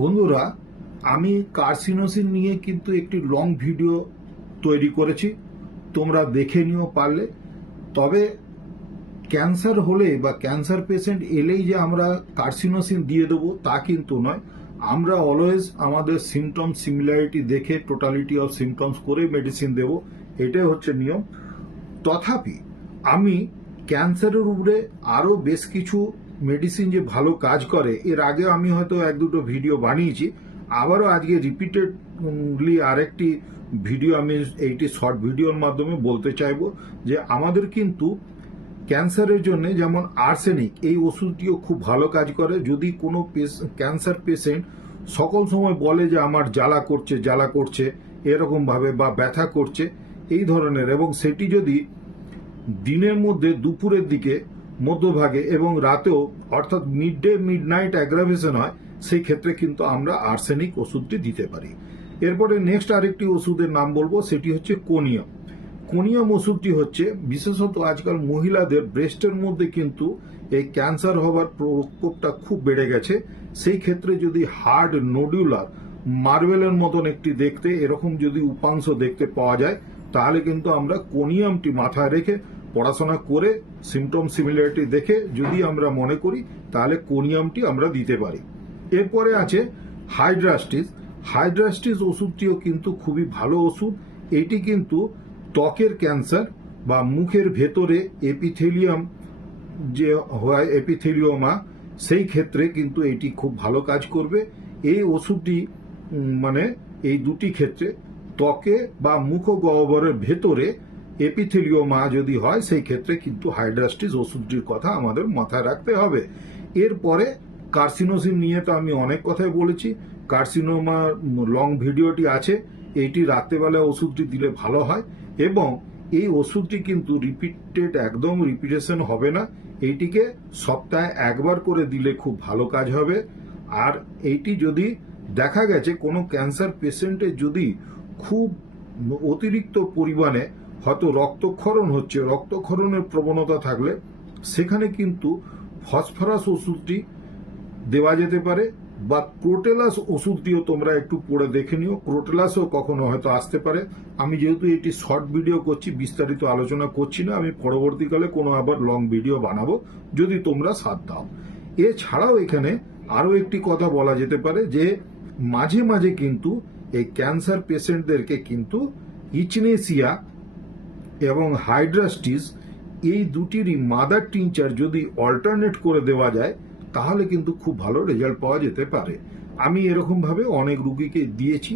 বন্ধুরা, আমি কার্সিনোসিন নিয়ে কিন্তু একটি লং ভিডিও তৈরি করেছি, তোমরা দেখে নিও পারলে। তবে ক্যান্সার হলে বা ক্যান্সার পেশেন্ট এলেই যে আমরা কার্সিনোসিন দিয়ে দেবো তা কিন্তু নয়। আমরা অলওয়েজ আমাদের সিমটম সিমিলারিটি দেখে টোটালিটি অফ সিমটমস করে মেডিসিন দেব, এটাই হচ্ছে নিয়ম। তথাপি আমি ক্যান্সারের উপরে আরও বেশ কিছু মেডিসিন যে ভালো কাজ করে, এর আগে আমি হয়তো এক দুটো ভিডিও বানিয়েছি, আবারও আজকে রিপিটেডলি আরেকটি ভিডিও আমি এইটি শর্ট ভিডিওর মাধ্যমে বলতে চাইবো যে আমাদের কিন্তু ক্যান্সারের জন্য যেমন আর্সেনিক, এই ওষুধটিও খুব ভালো কাজ করে। যদি কোনো ক্যান্সার পেশেন্ট সকল সময় বলে যে আমার জ্বালা করছে এরকমভাবে বা ব্যথা করছে এই ধরনের, এবং সেটি যদি দিনের মধ্যে দুপুরের দিকে মধ্যভাগে এবং রাতেও অর্থাৎ মিডনাইট অ্যাগ্রাভেশন হয়, সেই ক্ষেত্রে কিন্তু আমরা আর্সেনিক ওষুধটি দিতে পারি। এরপরে নেক্সট আরেকটি ওষুধের নাম বলবো, সেটি হচ্ছে কোনিয়াম। কোনিয়াম ওষুধটি হচ্ছে বিশেষত আজকাল মহিলাদের ব্রেস্টের মধ্যে কিন্তু এই ক্যান্সার হওয়ার প্রকোপটা খুব বেড়ে গেছে। সেই ক্ষেত্রে যদি হার্ড নোডুলার মার্বেলের মতন একটি দেখতে এরকম যদি উপাংশ দেখতে পাওয়া যায়, তাহলে কিন্তু আমরা কোনিয়ামটি মাথায় রেখে পড়াশোনা করে সিমটম সিমিলারিটি দেখে যদি আমরা মনে করি, তাহলে কোনিয়ামটি আমরা দিতে পারি। এরপরে আছে হাইড্রাস্টিস। হাইড্রাস্টিস ওষুধটিও কিন্তু খুবই ভালো ওষুধ। এইটি কিন্তু ত্বকের ক্যান্সার বা মুখের ভেতরে এপিথেলিয়াম যে হয়, এপিথেলিওমা, সেই ক্ষেত্রে কিন্তু এটি খুব ভালো কাজ করবে। এই ওষুধটি মানে এই দুটি ক্ষেত্রে ত্বকে বা মুখগহ্বরের ভেতরে এপিথেলিওমা যদি হয়, সেই ক্ষেত্রে কিন্তু হাইড্রাস্টিস ওষুধটির কথা আমাদের মাথায় রাখতে হবে। এরপরে কার্সিনোসিন নিয়ে তো আমি অনেক কথাই বলেছি, কার্সিনোমা লং ভিডিওটি আছে, এইটি রাত্রেবেলা ওষুধটি দিলে ভালো হয়। এবং এই ওষুধটি কিন্তু একদম রিপিটেশন হবে না, এইটিকে সপ্তাহে একবার করে দিলে খুব ভালো কাজ হবে। আর এইটি যদি দেখা গেছে কোনো ক্যান্সার পেশেন্টের যদি খুব অতিরিক্ত পরিমাণে হয়তো রক্তক্ষরণ হচ্ছে, রক্তক্ষরণের প্রবণতা থাকলে সেখানে কিন্তু ফসফরাস ওষুধটি দেওয়া যেতে পারে, বা ক্রোটেলাস ওষুধটিও তোমরা একটু পড়ে দেখে নিও, ক্রোটেলাসও কখনো হয়তো আসতে পারে। আমি যেহেতু এটি শর্ট ভিডিও করছি, বিস্তারিত আলোচনা করছি না, আমি পরবর্তীকালে কোনো আবার লং ভিডিও বানাবো যদি তোমরা সাথ দাও। এছাড়াও এখানে আরও একটি কথা বলা যেতে পারে যে মাঝে মাঝে কিন্তু এই ক্যান্সার পেশেন্টদেরকে কিন্তু ইচনেসিয়া এবং হাইড্রাস্টিস এই দুটিরই মাদার টিনচার যদি অল্টারনেট করে দেওয়া যায়, তাহলে কিন্তু খুব ভালো রেজাল্ট পাওয়া যেতে পারে। আমি এরকমভাবে অনেক রুগীকে দিয়েছি,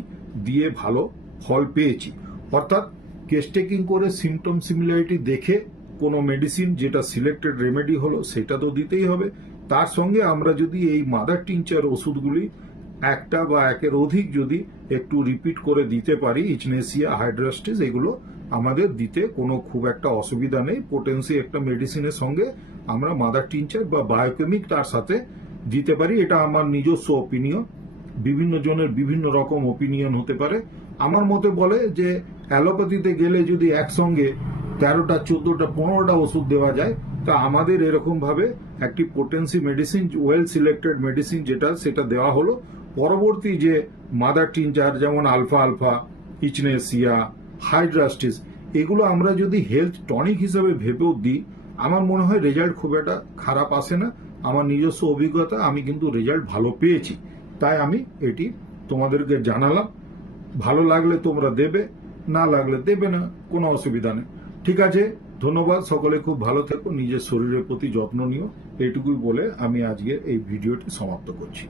দিয়ে ভালো ফল পেয়েছি। অর্থাৎ কেস টেকিং করে সিমটম সিমিলারিটি দেখে কোনো মেডিসিন যেটা সিলেক্টেড রেমেডি হলো সেটা তো দিতেই হবে। তার সঙ্গে আমরা যদি এই মাদার টিনচার ওষুধগুলি একটা বা একের অধিক যদি একটু রিপিট করে দিতে পারি, ইচনেসিয়া, হাইড্রাস্টিস, এগুলো আমাদের দিতে কোনো খুব একটা অসুবিধা নেই। পোটেন্সি একটা মেডিসিনের সঙ্গে আমরা মাদার টিনচার বা বায়োকেমিক তার সাথে দিতে পারি। এটা আমার নিজস্ব ওপিনিয়ন, বিভিন্ন জনের বিভিন্ন রকম ওপিনিয়ন হতে পারে। আমার মতে বলে যে অ্যালোপ্যাথিতে গেলে যদি একসঙ্গে 13টা 14টা 15টা ওষুধ দেওয়া যায়, তা আমাদের এরকম ভাবে একটি potency medicine, well selected medicine যেটা, সেটা দেওয়া হলো। পরবর্তী যে মাদার টিনচার যেমন আলফা আলফা, ইচনেসিয়া, হাইড্রাস্টিস, এগুলো আমরা যদি হেলথ টনিক হিসেবে ভেবেও দিই, আমার মনে হয় রেজাল্ট খুব একটা খারাপ আসে না। আমার নিজস্ব অভিজ্ঞতা, আমি কিন্তু রেজাল্ট ভালো পেয়েছি, তাই আমি এটি তোমাদেরকে জানালাম। ভালো লাগলে তোমরা দেবে, না লাগলে দেবে না, কোনো অসুবিধা নেই। ঠিক আছে, ধন্যবাদ। সকলে খুব ভালো থেকো, নিজের শরীরের প্রতি যত্ন নিও, এইটুকুই বলে আমি আজকে এই ভিডিওটি সমাপ্ত করছি।